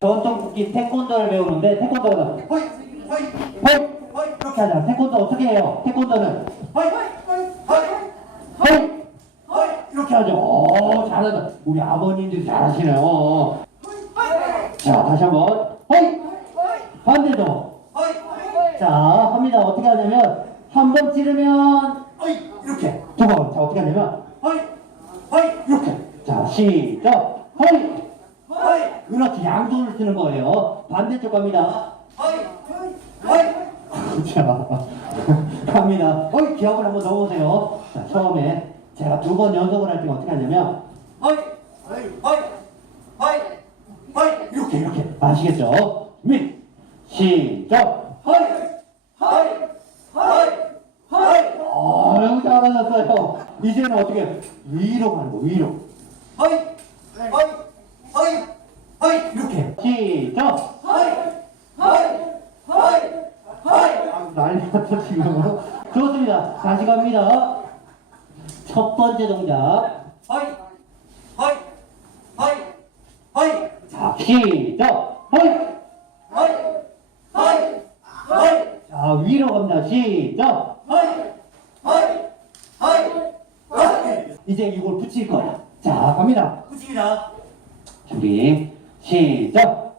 전통국기 태권도를 배우는데 태권도가 허이 허이 허이 허이 이렇게 하자. 태권도 어떻게 해요? 태권도는 허이 허이 허이 허이. 허이 이렇게 하죠. 오 잘한다. 우리 아버님들이 잘하시네요. 자 다시 한번. 허이 반대도. 자 합니다. 어떻게 하냐면 한 번 찌르면 허이 이렇게. 두번자 어떻게 하냐면 허이 허이 이렇게. 자 시작. 허이 허이 그렇지 양손을 쓰는 거예요 반대쪽 갑니다 허이 허이 자, 갑니다. 어이, 기억을 한번 넣어보세요. 자, 처음에 제가 두 번 연속을 할때 어떻게 하냐면, 허이 허이 허이 허이 허이 이렇게, 이렇게. 아시겠죠? 미, 시작. 허이 허이 허이 허이 아유, 잘하셨어요. 이제는 어떻게, 위로 가는 거, 위로. 허이 허이 허이 허이 이렇게. 시작. 허이 허이 허이 허이 아유, 난리 났어, 지금. 좋습니다. 다시 갑니다. 첫 번째 동작. 허이 허이 허이 허이 자, 시작. 허이. 허이 허이 허이 자, 위로 갑니다. 시작. 허이 허이 허이 허이 이제 이걸 붙일 거야. 자, 갑니다. 붙입니다 준비, 시작.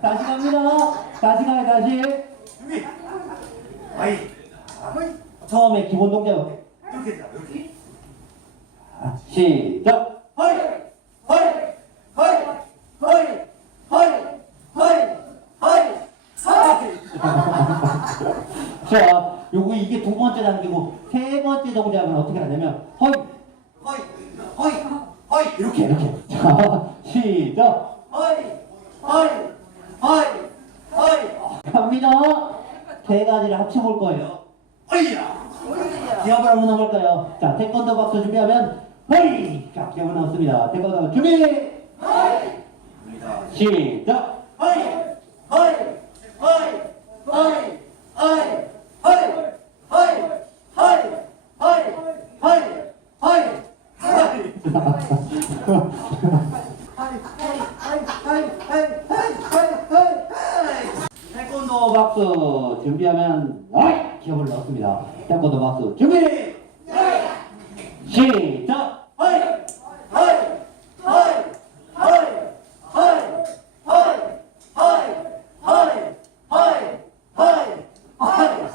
다시 갑니다. 다시 가요, 다시. 처음에 기본 동작 이렇게 이렇게. 시작. 헐, 헐. 자, 요거 이게 두 번째 단계고, 세 번째 동작은 어떻게 하냐면, 허이, 허이 허이 허이 이렇게, 이렇게. 자, 시작. 허이 허이 허이 허이 갑니다. 세 가지를 합쳐볼 거예요. 허이야 기합을 한번 해볼까요? 자, 태권도 박수 준비하면, 허이! 자, 기합을 넣었습니다. 태권도 박수 준비! 갑니다 시작! 허이 허이 태권도 박수 준비하면 어이! 기합을 넣습니다. 태권도 박수 준비! 시작! 허이 허이 허이 허이 허이 허이 허이 허이 허이 허이 허이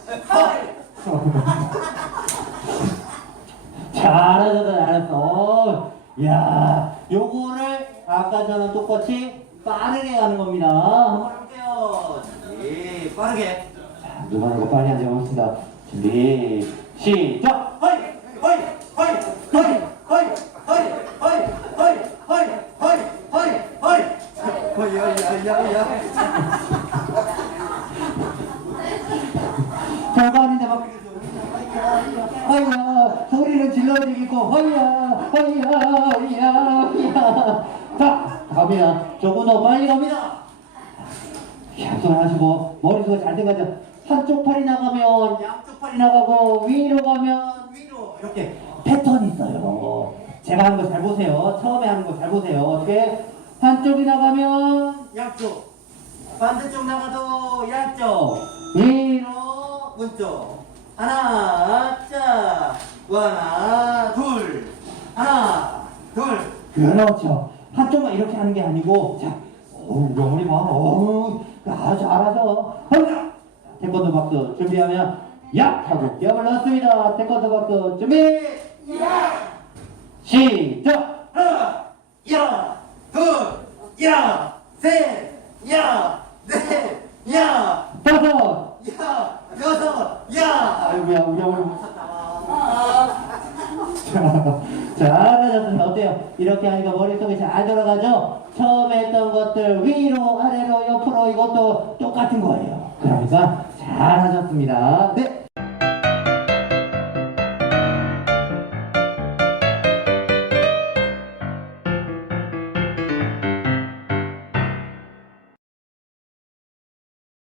잘하셨다 잘했어. 이 야, 요거를 아까처럼 똑같이 빠르게 가는 겁니다. 한번 해볼게요. 예 빠르게 자, 누가 이거 빨리 하지 않습니다. 준비, 시작! 야야야야 별거 아닌데 막 아이야 소리는 질러야 되겠고 허이야 허이 야 허이야 허이야 자 갑니다. 조금 더 빨리 갑니다. 약속 하시고 머릿속에 잘 생각하죠. 한쪽 팔이 나가면 양쪽 팔이 나가고 위로 가면 위로. 이렇게 패턴이 있어요. 제가 하는 거 잘 보세요. 처음에 하는 거 잘 보세요. 어떻게 한쪽이 나가면 양쪽. 반대쪽 나가도 양쪽. 위로 문쪽. 하나 자. 하나 둘 하나 둘 그렇죠. 한쪽만 이렇게 하는 게 아니고 자 어우 영원히 봐 어우 야 잘하죠 합니다 태권도 박수 준비하면 야 하고 넣었습니다. 태권도 박수 준비! 시작! 하나 야 둘, 야, 셋, 야, 넷, 야, 다섯! 야, 여섯, 야. 아이고야 우리 어머니. 못 자, 잘하셨습니다. 어때요? 이렇게 하니까 머릿속에 잘 돌아가죠? 처음에 했던 것들 위로, 아래로, 옆으로 이것도 똑같은 거예요. 그러니까 잘하셨습니다. 네.